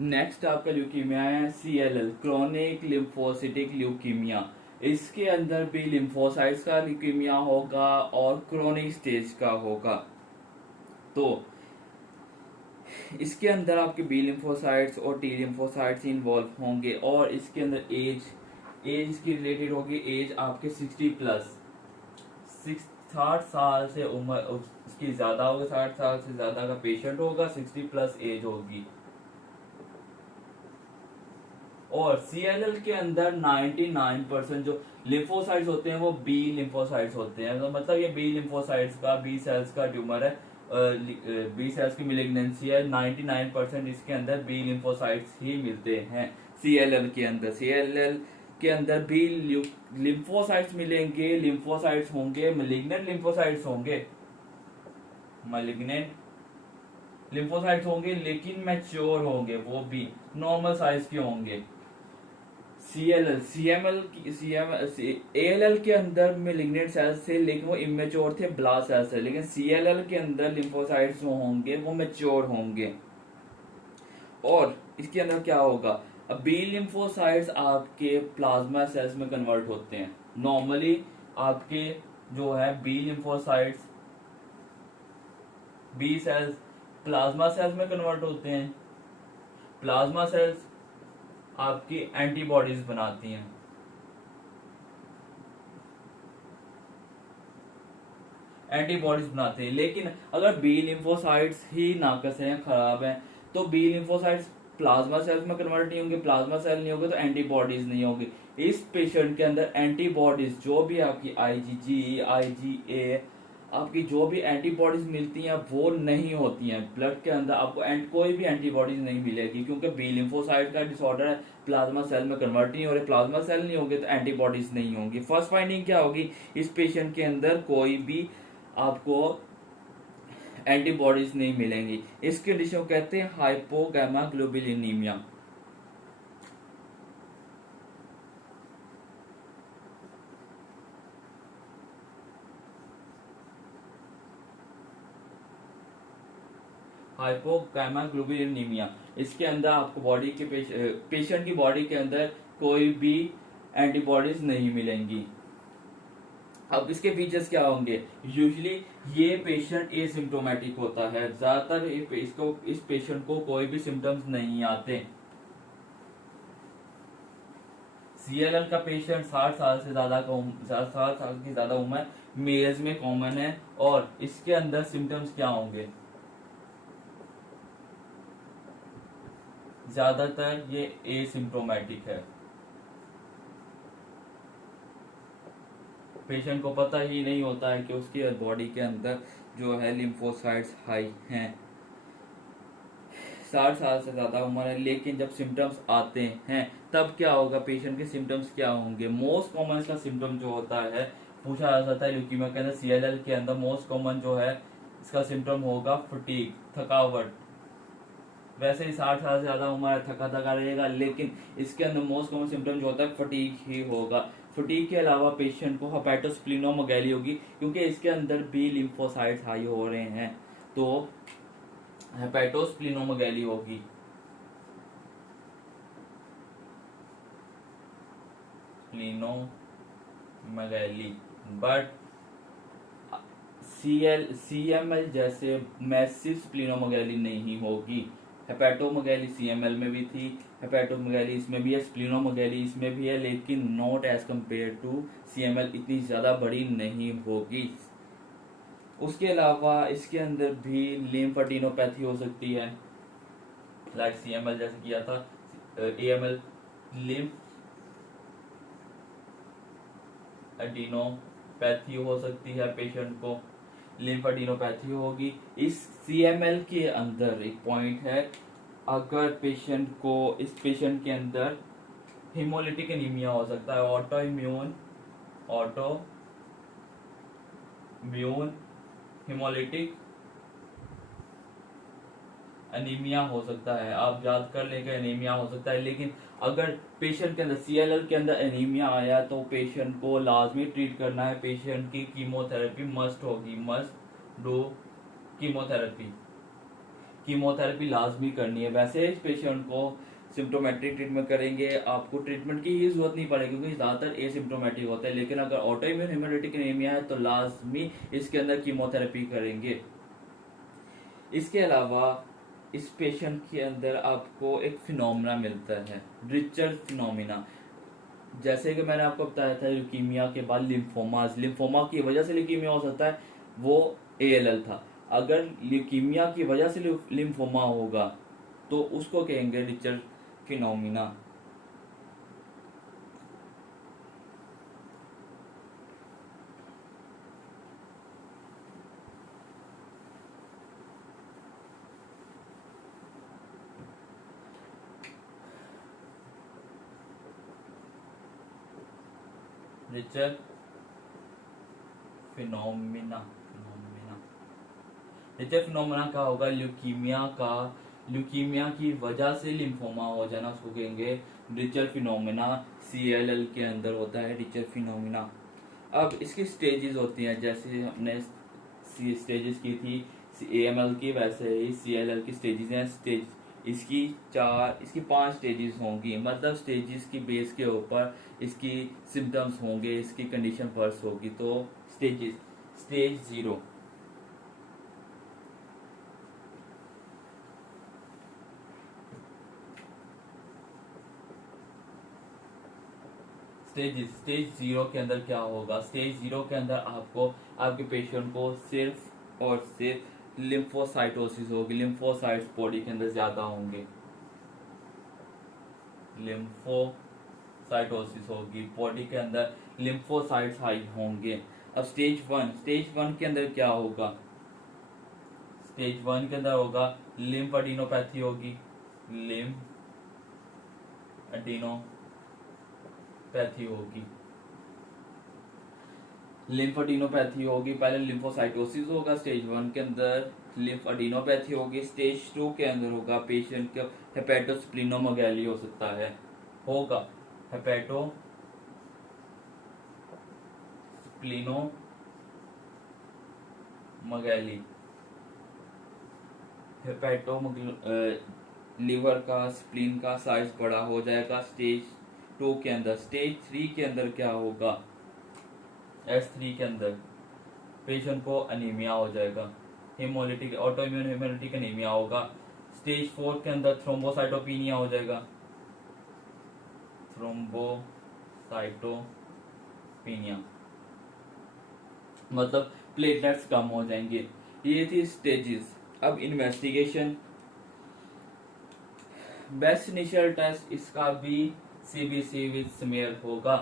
Next आपका leukaemia है CLL, chronic lymphocytic leukaemia. इसके अंदर भी लिम्फोसाइट्स का ल्यूकीमिया होगा और क्रोनिक स्टेज का होगा। तो इसके अंदर आपके बी लिम्फोसाइट्स और टी लिम्फोसाइट्स इन्वॉल्व होंगे और इसके अंदर एज इसकी रिलेटेड होगी। एज आपके 60+, 60 साल से उम्र उसकी ज्यादा होगा, 60 साल से ज्यादा का पेशेंट होगा, 60+ एज होगी। और CLL के अंदर 99% जो लिम्फोसाइट्स होते हैं वो बी लिम्फोसाइट्स होते हैं। तो मतलब ये बी लिम्फोसाइट्स का, बी सेल्स का ट्यूमर है, बी सेल्स की मिलिग्नेंसी है। 99% इसके अंदर बी लिम्फोसाइट्स ही मिलते हैं CLL के अंदर। CLL के अंदर भी लिम्फोसाइट्स मिलेंगे, लिम्फोसाइट्स होंगे, मिलिग्नेंट लिम्फोसाइट्स होंगे, मालिग्नेंट लिम्फोसाइट्स होंगे, लेकिन मैच्योर होंगे, वो भी नॉर्मल साइज के होंगे। CLL, CML, ALL के अंदर मिलिग्नेंट सेल्स थे, लेकिन वो इमेच्योर थे, ब्लास्ट सेल्स थे। लेकिन CLL के अंदर लिम्फोसाइट्स जो होंगे वो मैच्योर होंगे। और इसके अंदर क्या होगा, अब बी लिम्फोसाइट्स आपके प्लाज्मा सेल्स में कन्वर्ट होते हैं। नॉर्मली आपके जो है B lymphocytes, B cells plasma cells में कन्वर्ट होते हैं। प्लाज्मा सेल्स आपकी एंटीबॉडीज बनाती हैं, एंटीबॉडीज बनाते हैं। लेकिन अगर बी लिम्फोसाइट्स ही नाकस हैं, खराब हैं, तो बी लिम्फोसाइट्स प्लाज्मा सेल्स में कन्वर्ट नहीं होंगे, प्लाज्मा सेल नहीं होंगे तो एंटीबॉडीज नहीं होंगी। इस पेशेंट के अंदर एंटीबॉडीज जो भी आपकी IgG, IgA, आपकी जो भी एंटीबॉडीज मिलती हैं वो नहीं होती हैं। ब्लड के अंदर आपको कोई भी एंटीबॉडीज नहीं मिलेगी, क्योंकि बी लिम्फोसाइट का डिसऑर्डर है, प्लाज्मा सेल में कन्वर्ट नहीं हो रहे, प्लाज्मा सेल नहीं होंगे तो एंटीबॉडीज नहीं होंगी। फर्स्ट फाइंडिंग क्या होगी, इस पेशेंट के अंदर कोई भी आपको एंटीबॉडीज नहीं मिलेंगी। इस कंडीशन को कहते हैं हाइपोगैमाग्लोबुलिनीमिया। हाइपोगैमाग्लोबुलिनीमिया, इसके अंदर आपको बॉडी के पेशेंट की बॉडी के अंदर कोई भी एंटीबॉडीज नहीं मिलेंगी। अब इसके फीचर्स क्या होंगे, यूजली ये पेशेंट एसिम्प्टोमेटिक होता है, ज्यादातर इस पेशेंट को कोई भी सिम्टम्स नहीं आते। CLL का पेशेंट 60 साल से ज्यादा का 60 साल की ज्यादा उम्र मेल्स में कॉमन है। और इसके अंदर सिम्टम्स क्या होंगे, ज्यादातर ये एसिम्प्टोमेटिक है। पेशेंट को पता ही नहीं होता है कि उसकी बॉडी के अंदर जो है लिम्फोसाइट्स हाई हैं। 60 साल से ज्यादा उम्र है, लेकिन जब सिम्टम्स आते हैं तब क्या होगा, पेशेंट के सिम्टम्स क्या होंगे। मोस्ट कॉमन इसका सिम्टम जो होता है, पूछा जा सकता है ल्यूकीमिया के अंदर, CLL के अंदर मोस्ट कॉमन जो है इसका सिम्टम होगा फटीग, थकावट। वैसे ही 60 साल से ज्यादा उम्र है, थका थका रहेगा, लेकिन इसके अंदर मोस्ट कॉमन सिम्टम जो होता है फटीग ही होगा। फटीग के अलावा पेशेंट को हेपेटोस्प्लीनोमेगैली होगी, क्योंकि इसके अंदर भी लिम्फोसाइट्स हाई हो रहे हैं, तो हेपेटोस्प्लीनोमेगैली होगी। स्प्लीनोमेगैली, बट CML जैसे मैसिव स्प्लीनोमेगैली नहीं होगी। हेपेटोमेगैली CML में भी थी, हेपेटोमेगैली इसमें भी है, स्प्लीनोमेगैली इसमें भी है, लेकिन not as compare to CML, इतनी ज्यादा बड़ी नहीं होगी। उसके अलावा इसके अंदर भी लिम्फेडिनोपैथी हो सकती है, लाइक CML जैसे किया था। AML, लिम्फ एडिनोपैथी हो सकती है, पेशेंट को लिम्फेडिनोपैथी होगी। इस CML के अंदर एक पॉइंट है, अगर पेशेंट को, इस पेशेंट के अंदर हिमोलिटिक एनीमिया हो सकता है, ऑटो इम्यून हिमोलिटिक एनीमिया हो सकता है। आप याद कर लेंगे एनीमिया हो सकता है, लेकिन अगर पेशेंट के अंदर CLL के अंदर एनीमिया आया तो पेशेंट को लाजमी ट्रीट करना है, पेशेंट की कीमोथेरेपी मस्ट होगी, मस्ट डू कीमोथेरेपी। कीमोथेरेपी लाजमी करनी है। वैसे इस पेशेंट को सिम्टोमेट्रिक ट्रीटमेंट करेंगे, आपको ट्रीटमेंट की ही जरूरत नहीं पड़ेगी क्योंकि ज़्यादातर एसिम्टोमेटिक होता है। लेकिन अगर ऑटोइम्यून हेमोलिटिक एनीमिया है तो लाजमी इसके अंदर कीमोथेरेपी करेंगे। इसके अलावा इस पेशेंट के अंदर आपको एक फिनोमिना मिलता है, रिचर्ड फिनोमिना। जैसे कि मैंने आपको बताया था ल्यूकीमिया के बाद लिम्फोमा की वजह से ल्यूकीमिया हो सकता है, वो ALL था। अगर ल्यूकीमिया की वजह से लिम्फोमा होगा तो उसको कहेंगे Richard phenomena. Richard phenomena Richard phenomena का होगा ल्यूकीमिया की वजह से लिम्फोमा हो जाना, उसको कहेंगे रिचर्ड फिनोमिना। CLL के अंदर होता है रिचर्ड फिनोमिना। अब इसकी स्टेजेस होती हैं, जैसे हमने स्टेजेस की थी AML की, वैसे ही CLL की स्टेजेस हैं। इसकी 5 स्टेजेस होंगी, मतलब स्टेजेस की बेस के ऊपर इसकी सिम्टम्स होंगे, इसकी कंडीशन वर्स होगी। तो स्टेजेस, स्टेज 0, स्टेज 0 के अंदर क्या होगा? स्टेज 0 के अंदर आपको आपके पेशेंट को सिर्फ और सिर्फ लिम्फोसाइटोसिस होगी, लिम्फोसाइट्स बॉडी के अंदर ज्यादा होंगे, लिम्फोसाइटोसिस होगी बॉडी के अंदर, लिम्फोसाइट्स हाई होंगे। अब स्टेज 1 के अंदर क्या होगा? स्टेज 1 के अंदर होगा लिम्फेडिनोपैथी होगी, लिम्फेडिनोपैथी होगी। पहले लिम्फोसाइटोसिस होगा स्टेज 1 के अंदर, लिम्फेडिनोपैथी होगी। स्टेज 2 के अंदर होगा पेशेंट का हेपेटोस्प्लिनोमेगाली हो सकता है, होगा हेपेटोस्प्लिनोमेगाली, लीवर का, स्प्लीन का साइज बड़ा हो जाएगा स्टेज 2 के अंदर। स्टेज 3 के अंदर क्या होगा? S3 के अंदर पेशेंट को अनीमिया हो जाएगा, हेमोलिटिक ऑटोइम्यून हेमोलिटिक अनीमिया होगा। स्टेज 4 के अंदर थ्रोम्बोसाइटोपिनिया हो जाएगा, थ्रोम्बोसाइटोपिनिया मतलब प्लेटलेट्स कम हो जाएंगे। ये थी स्टेजेस। अब इन्वेस्टिगेशन, बेस्ट इनिशियल टेस्ट इसका भी CBC विद स्मीयर होगा।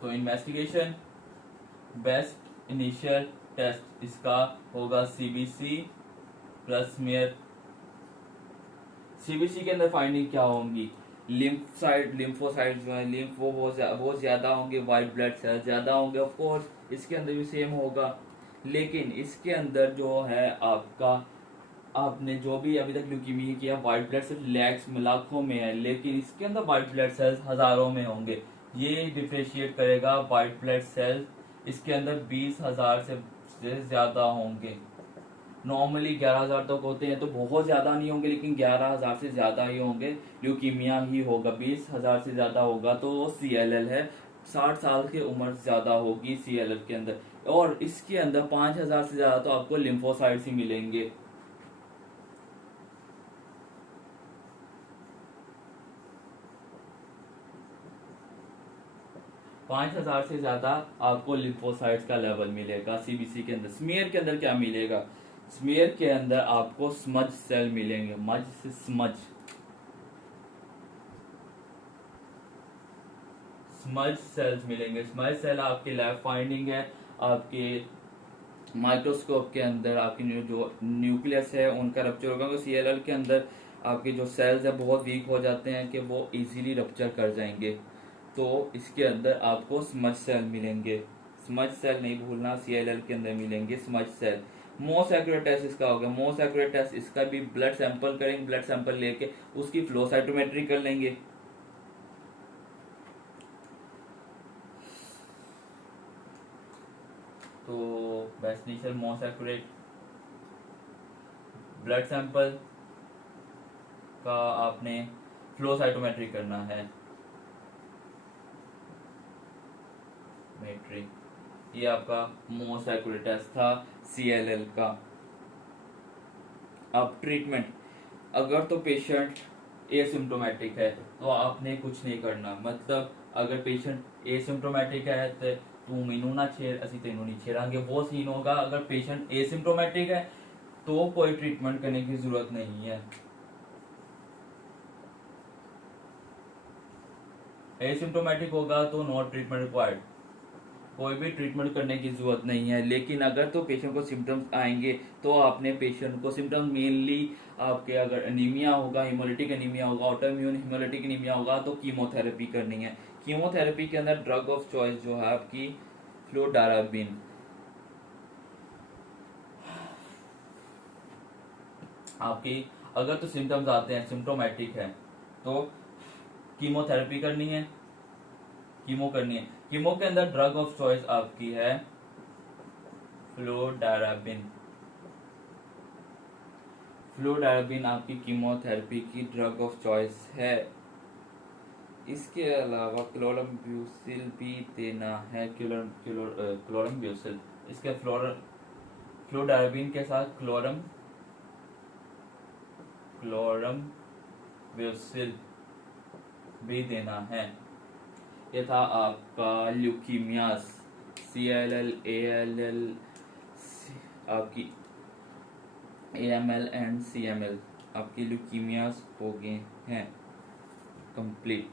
तो इन्वेस्टिगेशन बेस्ट इनिशियल टेस्ट इसका होगा CBC प्लस स्मीयर। CBC के अंदर फाइंडिंग क्या होंगी? लिम्फोसाइट जो है, वो ज्यादा होंगे, व्हाइट ब्लड सेल ज्यादा होंगे। ऑफ कोर्स इसके अंदर भी सेम होगा, लेकिन इसके अंदर जो है आपने जो भी अभी तक ल्यूकीमिया किया, व्हाइट ब्लड सेल लैक्स में, लाखों में है, लेकिन इसके अंदर व्हाइट ब्लड सेल्स हजारों में होंगे। ये डिफरेशिएट करेगा व्हाइट ब्लड सेल्स इसके अंदर 20,000 से ज्यादा होंगे। नॉर्मली 11,000 तक होते हैं, तो बहुत ज्यादा नहीं होंगे, लेकिन 11,000 से ज्यादा ही होंगे। ल्यूकीमिया ही होगा, 20,000 से ज्यादा होगा तो वो CLL है। 60 साल की उम्र ज्यादा होगी CLL के अंदर। और इसके अंदर 5,000 से ज्यादा तो आपको लिम्फोसाइट्स ही मिलेंगे। पांच हजार से ज्यादा आपको लिम्फोसाइट्स का लेवल मिलेगा CBC के अंदर। स्मीयर के अंदर क्या मिलेगा? स्मीयर के अंदर आपको स्मज सेल मिलेंगे, मज से स्मज सेल्स मिलेंगे। स्मज सेल आपके लैब फाइंडिंग है, आपके माइक्रोस्कोप के अंदर आपकी जो न्यूक्लियस है उनका रप्चर होगा। तो CLL के अंदर आपके जो सेल्स है बहुत वीक हो जाते हैं कि वो इजीली रप्चर कर जाएंगे, तो इसके अंदर आपको स्मज सेल मिलेंगे। स्मज सेल नहीं भूलना, CLL के अंदर मिलेंगे smudge cell. Most accurate test इसका हो गया। मोस्ट एक्यूरेट टेस्ट इसका भी ब्लड सैंपल करेंगे, ब्लड सैंपल लेके उसकी फ्लो साइटोमेट्री कर लेंगे। तो best initial most accurate blood sample का आपने फ्लो साइटोमेट्री करना है, मेट्रिक। ये आपका मोस्ट एक्यूरेट टेस्ट था CLL का। अब ट्रीटमेंट, अगर तो पेशेंट एसिम्टोमेटिक है तो आपने कुछ नहीं करना। मतलब अगर पेशेंट एसिम्टोमेटिक है तो तू मैनू ना छेड़, असी तेनू नहीं छेड़ांगे, वो सीन होगा। अगर पेशेंट एसिम्टोमेटिक है तो कोई ट्रीटमेंट करने की जरूरत नहीं है। एसिम्टोमेटिक होगा तो नो ट्रीटमेंट रिक्वायर्ड, कोई भी ट्रीटमेंट करने की जरूरत नहीं है। लेकिन अगर तो पेशेंट को सिम्टम्स आएंगे तो आपने पेशेंट को सिम्टम्स मेनली आपके, अगर एनीमिया होगा, हिमोलिटिक एनीमिया होगा, ऑटोइम्यून हिमोलिटिक एनीमिया होगा तो कीमोथेरेपी करनी है। कीमोथेरेपी के अंदर ड्रग ऑफ चॉइस जो है आपकी फ्लोडाराबिन। आपकी अगर तो सिम्टम्स आते हैं, सिम्टोमेटिक है, तो कीमोथेरेपी करनी है, कीमो करनी है। कीमो के अंदर ड्रग ऑफ चॉइस आपकी है फ्लोडाराबिन। फ्लोडाराबिन आपकी कीमोथेरेपी की ड्रग ऑफ चॉइस है। इसके अलावा क्लोरम्ब्यूसिल भी देना है। क्लोरम्ब्यूसिल, इसके फ्लोडाराबिन के साथ क्लोरम्ब्यूसिल भी देना है। ये था आपका ल्यूकीमियास, CLL, ALL, आपकी AML एंड CML, आपकी ल्यूकीमियास हो गए हैं कंप्लीट।